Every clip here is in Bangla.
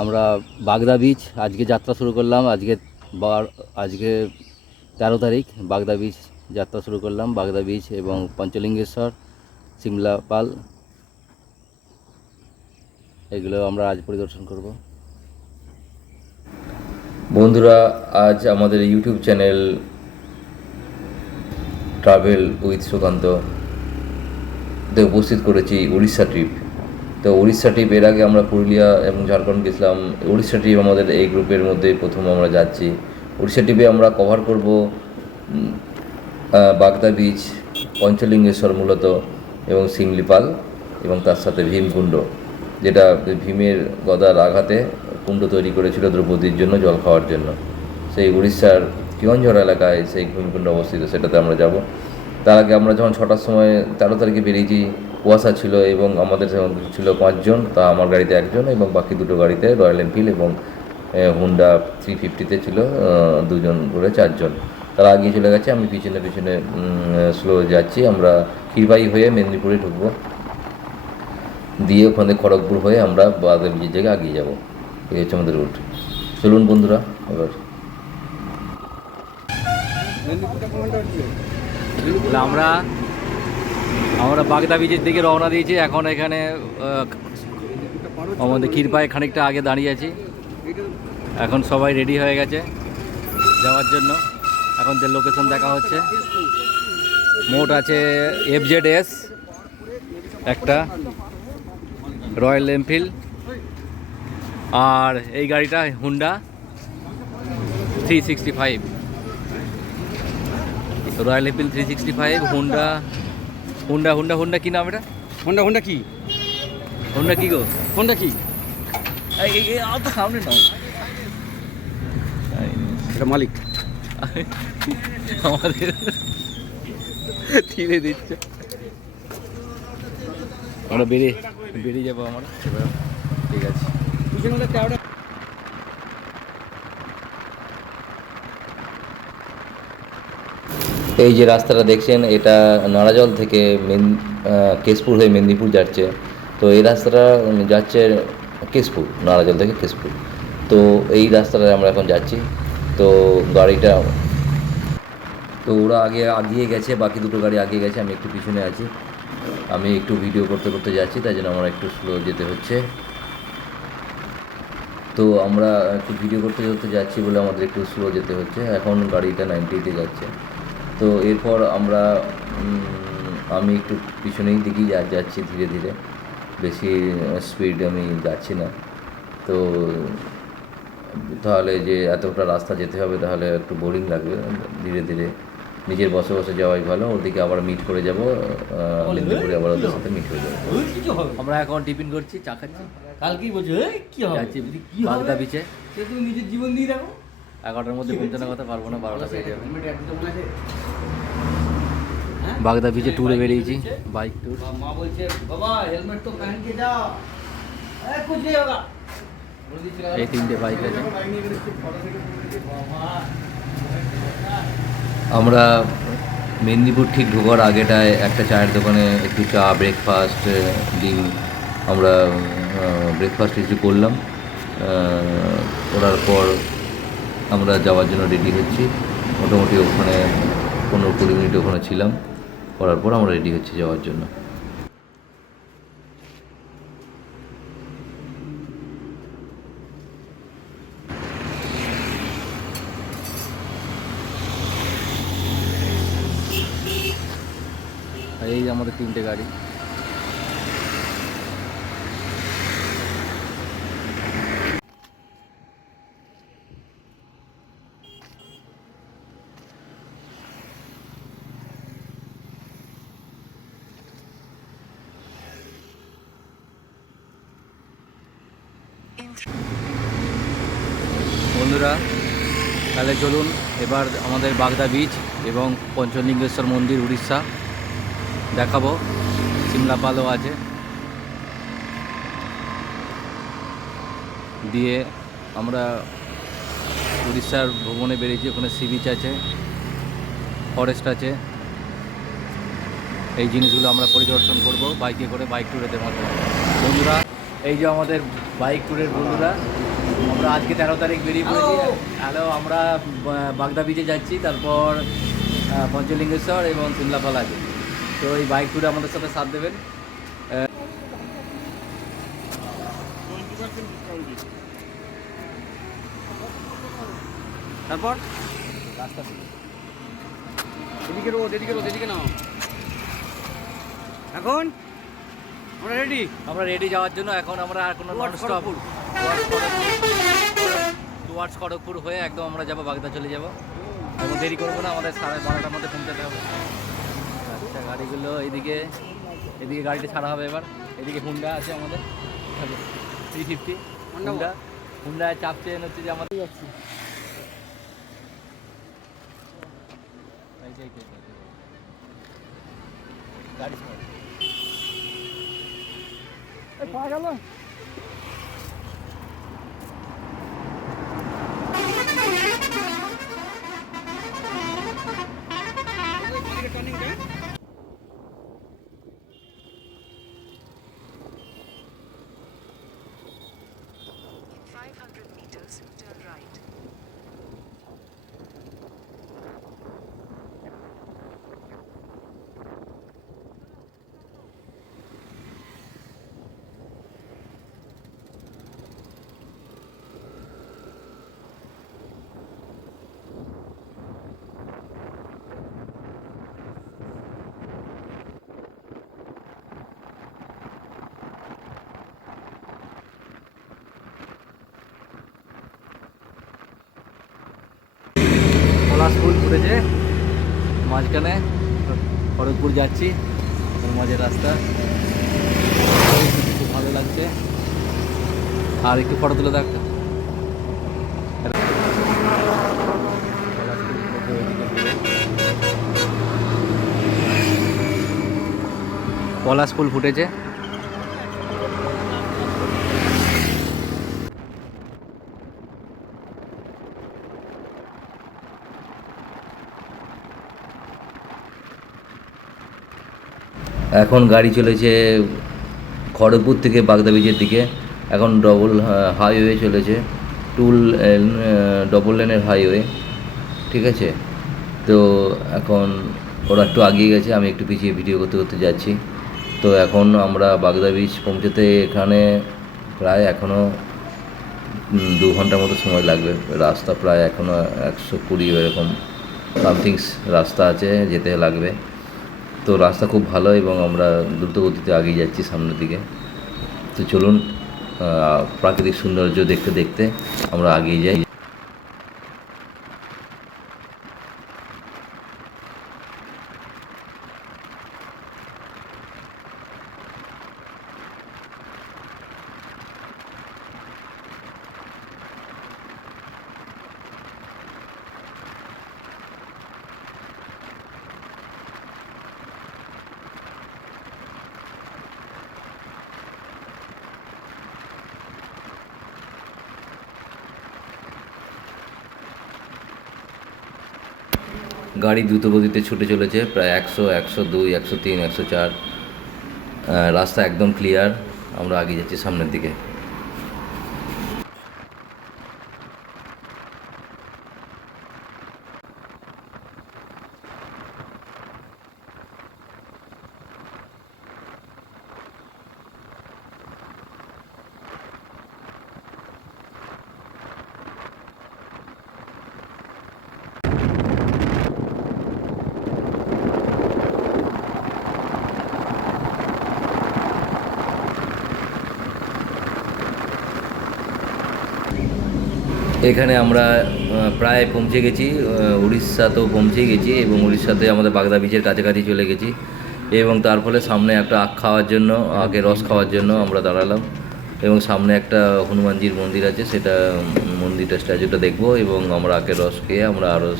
আমরা বাগদা বিচ আজকে যাত্রা শুরু করলাম। আজকে 13 তারিখ। বাগদা বিচ যাত্রা শুরু করলাম। বাগদা বিচ এবং পঞ্চলিঙ্গেশ্বর, সিমলাপাল, এগুলো আমরা আজ পরিদর্শন করব। বন্ধুরা, আজ আমাদের YouTube channel travel with Sukanta তে উপস্থিত করেছি উড়িষ্যা ট্রিপ। তো উড়িষ্যা ট্রিপ, এর আগে আমরা পুরুলিয়া এবং ঝাড়খণ্ড গেছিলাম। উড়িষ্যা ট্রিপ আমাদের এই গ্রুপের মধ্যে প্রথম আমরা যাচ্ছি। উড়িষ্যা ট্রিপে আমরা কভার করব বাগদা বিচ, পঞ্চলিঙ্গেশ্বর মূলত, এবং সিমলিপাল, এবং তার সাথে ভীমকুণ্ড, যেটা ভীমের গদার আঘাতে কুণ্ড তৈরি করেছিল দ্রৌপদীর জন্য জল খাওয়ার জন্য। সেই উড়িষ্যার কিয়ঞ্ঝর এলাকায় সেই ভীমকুণ্ড অবস্থিত, সেটাতে আমরা যাব। তার আগে আমরা যখন 6টার সময় 13 তারিখে বেরিয়েছি, কুয়াশা ছিল এবং আমাদের ছিল 5 জন, তা আমার গাড়িতে 1 জন এবং বাকি 2টো গাড়িতে রয়্যাল এনফিল্ড এবং হুন্ডা 350-তে ছিল 2 জন করে 4 জন। তারা আগিয়ে চলে গেছে, আমি পিছনে পিছনে স্লো যাচ্ছি। আমরা ক্ষীরবাই হয়ে মেদিনীপুরে ঢুকবো, দিয়ে ওখানে খড়গপুর হয়ে আমরা বাগদা বিচের জায়গায় আগিয়ে যাব। এই হচ্ছে আমাদের রুট। চলুন বন্ধুরা, এবার আমরা আমরা বাগদা বিচের দিকে রওনা দিয়েছি। এখন এখানে আমাদের ক্ষীরপায়ে খানিকটা আগে দাঁড়িয়ে আছি। এখন সবাই রেডি হয়ে গেছে যাওয়ার জন্য। এখন যে লোকেশন দেখা হচ্ছে, মোট আছে FZS একটা, রয়্যাল এনফিল্ড, আর এই গাড়িটা Honda 365, Royal Enfield 365, Honda Honda Honda Honda কী নাম এটা? হোন্ডা হোন্ডা কি হুন্ডা কী গো? হোন্ডা কি আর তো সামনে নয়, এটা মালিক আমাদের ছিঁড়ে দিচ্ছে। আমরা বেরিয়ে যাবো আমরা এবার। ঠিক আছে। এই যে রাস্তাটা দেখছেন, এটা নাড়াজল থেকে কেশপুর হয়ে মেদিনীপুর যাচ্ছে। তো এই রাস্তাটা যাচ্ছে কেশপুর, নাড়াজল থেকে কেশপুর। তো এই রাস্তাটায় আমরা এখন যাচ্ছি। তো গাড়িটা, তো ওরা আগিয়ে গেছে, বাকি 2টো গাড়ি আগিয়ে গেছে, আমি একটু পিছনে আছি। আমি একটু ভিডিও করতে করতে যাচ্ছি, তাই জন্য আমার একটু স্লো যেতে হচ্ছে। তো আমরা একটু ভিডিও করতে করতে যাচ্ছি বলে আমাদের একটু স্লো যেতে হচ্ছে। এখন গাড়িটা 90-তে যাচ্ছে। তো এরপর আমি একটু পিছনেই দিকেই যাচ্ছি ধীরে ধীরে, বেশি স্পিড আমি যাচ্ছি না। তো তাহলে যে এতটা রাস্তা যেতে হবে, তাহলে একটু বোরিং লাগবে। ধীরে ধীরে নিজের বসে বসে যাওয়াই ভালো। ওদিকে আবার মিট করে যাব, মেদিনীপুরে আবার ওদের সাথে মিট হয়ে যাবো। আমরা এখন টিফিন করছি, চা খাচ্ছি। কাল কি বলছো? কি হবে? যাচ্ছি কি হবে? বাগদা বিচে। তুমি নিজের জীবন দিয়ে রাখো। 11টার মধ্যে পৌঁছানোর কথা, পারবো না, 12টা বেজে যাবে। বাগদা বিচে ট্যুরে বেরিয়েছি, বাইক ট্যুর। মা বলছে বাবা হেলমেট তো पहन के जाओ, कुछ नहीं होगा। এই 3টে বাইক আছে। আমরা মেদিনীপুর ঠিক ঢোকার আগেটায় একটা চায়ের দোকানে একটু চা, ব্রেকফাস্ট, ডিম, আমরা ব্রেকফাস্ট কিছু করলাম। করার পর আমরা যাওয়ার জন্য রেডি হচ্ছি। মোটামুটি ওখানে 15-20 মিনিট ওখানে ছিলাম। করার পর আমরা রেডি হচ্ছি যাওয়ার জন্য। আর এই যে আমাদের 3টে গাড়ি। বন্ধুরা, তাহলে চলুন এবার আমাদের বাগদা বিচ এবং পঞ্চলিঙ্গেশ্বর মন্দির উড়িষ্যা দেখাবো। সিমলাপালও আছে, দিয়ে আমরা উড়িষ্যার ভ্রমণে বেরিয়েছি। ওখানে সি বিচ আছে, ফরেস্ট আছে, এই জিনিসগুলো আমরা পরিদর্শন করব বাইকে করে, বাইক ট্যুরেদের মাধ্যমে। বন্ধুরা, এই যে আমাদের বাইক ট্যুরের বন্ধুরা, আমরা আজকে 13 তারিখ বেরিয়ে পড়েছি। হ্যালো, আমরা বাগদা বিচে যাচ্ছি, তারপর পঞ্চলিঙ্গেশ্বর এবং সিমলাপাল আছে। তো এই বাইক ট্যুরে আমাদের সাথে সাথ দেবেন। তারপর এদিকে রোদ, এদিকে নাও। এখন আমরা রেডি যাওয়ার জন্য। এখন আমরা আর কোনো নন স্টপ টুয়ার্ডস খড়গপুর হয়ে একদম আমরা যাবো বাগদা, চলে যাবো। এবং দেরি করবো না, আমাদের 12:30টার মধ্যে পৌঁছাতে হবে। আচ্ছা, গাড়িগুলো এদিকে গাড়িটা ছাড়া হবে এবার। এদিকে হুন্ডা আছে আমাদের 350 হুন্ডা চাপ চেন হচ্ছে যে আমাদের যাচ্ছি। গাড়ি পাওয়া গেল। পলাশ ফুল ফুটেছে মাঝখানে, খড়গপুর যাচ্ছি, মাঝের রাস্তা, খুব ভালো লাগছে। আর একটু ফটো তুলে দেখ। পলাশ ফুল ফুটেছে। এখন গাড়ি চলেছে খড়গপুর থেকে বাগদা বিচের দিকে। এখন ডবল হাইওয়ে চলেছে, ডবল লেনের হাইওয়ে, ঠিক আছে। তো এখন ওরা একটু আগিয়ে গেছে, আমি একটু পিছিয়ে ভিডিও করতে করতে যাচ্ছি। তো এখন আমরা বাগদা বিচ পৌঁছতে এখানে প্রায় এখনও 2 ঘন্টার মতো সময় লাগবে। রাস্তা প্রায় এখনও 120 এরকম সামথিংস রাস্তা আছে, যেতে লাগবে। তো রাস্তা খুব ভালো এবং আমরা দ্রুত গতিতে এগিয়ে যাচ্ছি সামনের দিকে। তো চলুন প্রাকৃতিক সৌন্দর্য দেখতে দেখতে আমরা এগিয়ে যাই। গাড়ি দ্রুত গতিতে ছুটে চলেছে, প্রায় 100, 102, 103, 104। রাস্তা একদম ক্লিয়ার, আমরা এগিয়ে যাচ্ছি সামনের দিকে। এখানে আমরা প্রায় পৌঁছে গেছি, উড়িষ্যা তো পৌঁছে গেছি এবং উড়িষ্যাতে আমাদের বাগদা বিচের কাছাকাছি চলে গেছি। এবং তার ফলে সামনে একটা আখ খাওয়ার জন্য, আখের রস খাওয়ার জন্য আমরা দাঁড়ালাম। এবং সামনে একটা হনুমানজির মন্দির আছে, সেটা মন্দিরটা স্ট্যাচুটা দেখবো এবং আমরা আখের রস খেয়ে আমরা আরও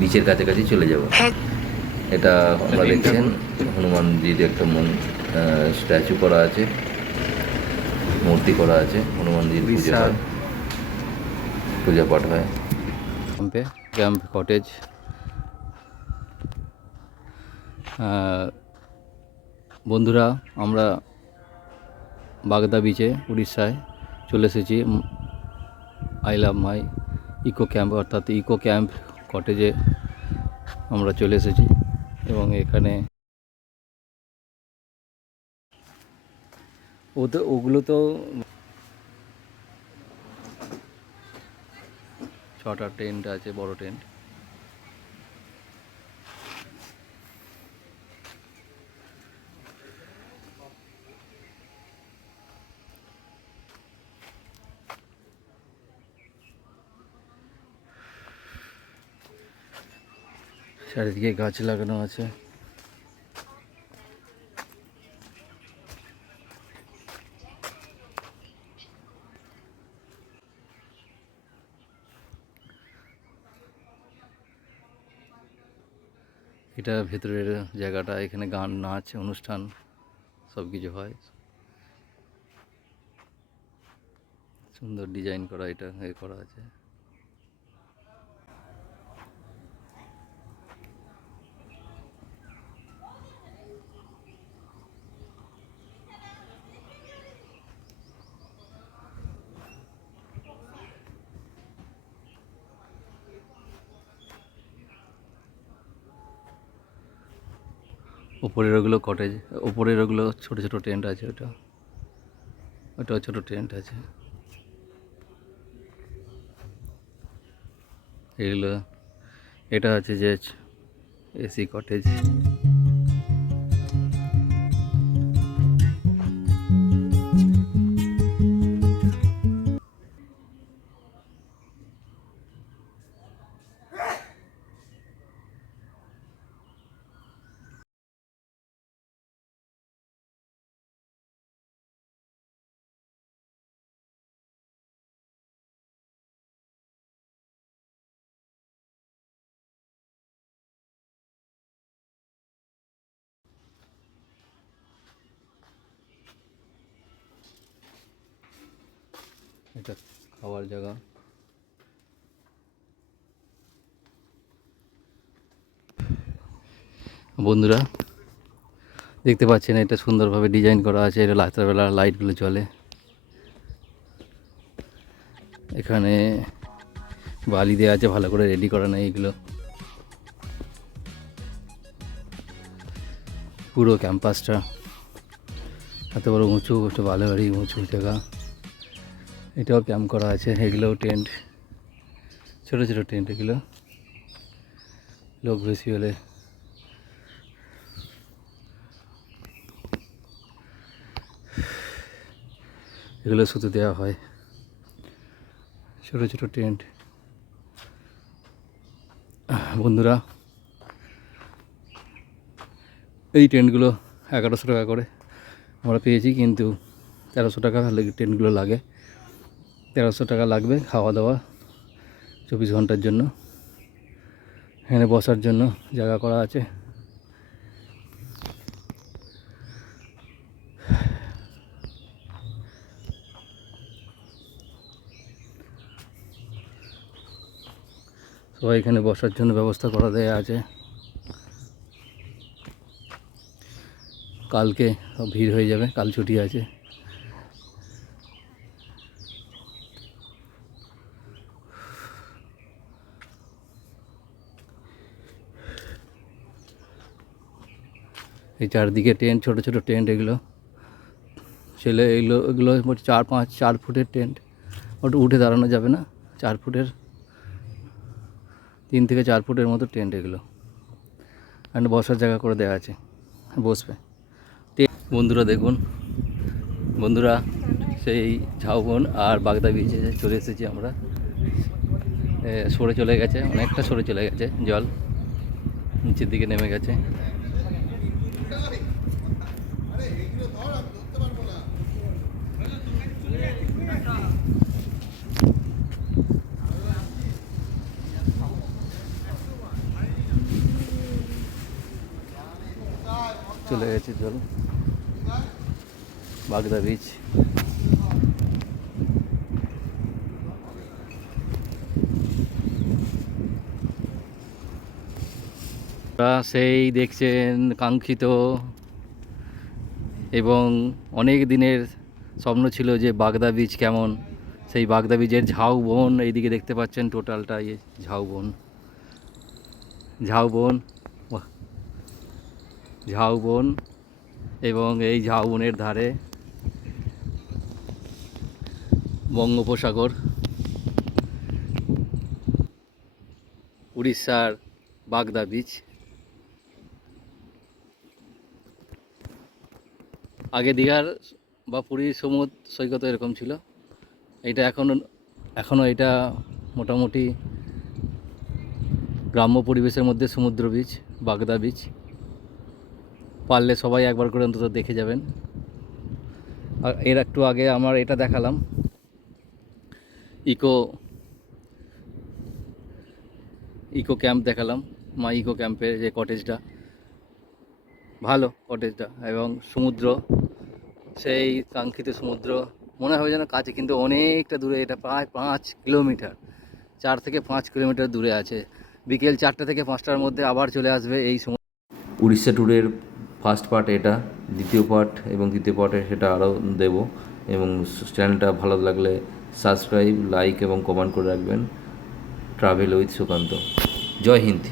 বিচের কাছাকাছি চলে যাব। এটা আমরা দেখছেন হনুমানজির একটা স্ট্যাচু করা আছে, মূর্তি করা আছে, হনুমানজির পূজা পাঠ হয়। ক্যাম্প কটেজ, বন্ধুরা আমরা বাগদা বিচে উড়িষ্যায় চলে এসেছি। I love my eco camp অর্থাৎ ইকো ক্যাম্প কটেজে আমরা চলে এসেছি এবং এখানে ওগুলো তো 6টা টেন্ট আছে, বড় টেন্ট। চারিদিকে গাছ লাগানো আছে। এটা ভেতরের জায়গাটা, এখানে গান নাচ অনুষ্ঠান সব কিছু হয়। সুন্দর ডিজাইন করা, এটা করা আছে। উপরের ওগুলো কটেজ, উপরের ওগুলো ছোট ছোট টেন্ট আছে। ওটাও ছোট টেন্ট আছে। এগুলো, এটা আছে যে এসি কটেজ। এটা খাওয়ার জায়গা। বন্ধুরা দেখতে পাচ্ছেন এটা সুন্দরভাবে ডিজাইন করা আছে। এটা রাত্রেবেলা লাইটগুলো জ্বলে। এখানে বালি দেওয়া আছে, ভালো করে রেডি করা নেই এগুলো। পুরো ক্যাম্পাসটা এত বড় উঁচু, একটা ভালো বাড়ি উঁচু জায়গা। এটাও ক্যাম্প করা আছে। এগুলোও টেন্ট, ছোটো ছোটো টেন্ট। এগুলো লোক বেশি হলে এগুলো শুধু দেওয়া হয়, ছোটো ছোটো টেন্ট। বন্ধুরা এই টেন্টগুলো 1100 টাকা করে আমরা পেয়েছি, কিন্তু 1300 টাকা টেন্টগুলো লাগে। 1300 টাকা লাগবে খাওয়া দাওয়া 24 ঘন্টার জন্য। এখানে বসার জন্য জায়গা করা আছে। সবাই এখানে বসার জন্য ব্যবস্থা করা দেয়া আছে। কালকে ভিড় হয়ে যাবে, কাল ছুটি আছে। এই চারদিকে টেন্ট, ছোটো ছোটো টেন্ট। এগুলো এগুলো 4 ফুটের টেন্ট। ওটা উঠে দাঁড়ানো যাবে না। 4 ফুটের, 3 থেকে 4 ফুটের মতো টেন্ট এগুলো। আর বসার জায়গা করে দেওয়া আছে, বসবে। বন্ধুরা দেখুন, বন্ধুরা সেই ঝাউবন আর বাগদা বিচে চলে এসেছি আমরা। সরে চলে গেছে, অনেকটা সরে চলে গেছে, জল নিচের দিকে নেমে গেছে। চলে গেছে জল, বাগদা বিচ। সেই দেখছেন কাঙ্ক্ষিত এবং অনেক দিনের স্বপ্ন ছিল যে বাগদা বীচ কেমন, সেই বাগদা বীচের ঝাউবন এইদিকে দেখতে পাচ্ছেন, টোটালটা এই ঝাউবন, ঝাউবন, বাহ, ঝাউবন, এবং এই ঝাউবনের ধারে বঙ্গোপসাগর, উড়িষ্যার বাগদা বীচ। আগে দীঘার বা পুরীর সমুদ্র সৈকত এরকম ছিল, এটা এখনও এটা মোটামুটি গ্রাম্য পরিবেশের মধ্যে সমুদ্র বীচ, বাগদা বীচ। পারলে সবাই একবার করে অন্তত দেখে যাবেন। আর এর একটু আগে আমার এটা দেখালাম, ইকো ক্যাম্প দেখালাম, ইকো ক্যাম্পের যে কটেজটা, ভালো কটেজটা, এবং সমুদ্র, সেই কাঙ্ক্ষিত সমুদ্র মনে হয় যেন কাছে, কিন্তু অনেকটা দূরে, এটা প্রায় 5 কিলোমিটার, 4 থেকে 5 কিলোমিটার দূরে আছে। বিকেল 4টে থেকে 5টার মধ্যে আবার চলে আসবে এই সমুদ্র। উড়িষ্যা ট্যুরের ফার্স্ট পার্ট এটা, দ্বিতীয় পার্ট এবং তৃতীয় পার্টে সেটা আরও দেব। এবং চ্যানেলটা ভালো লাগলে সাবস্ক্রাইব, লাইক এবং কমেন্ট করে রাখবেন। Travel with Sukanta. জয় হিন্দ।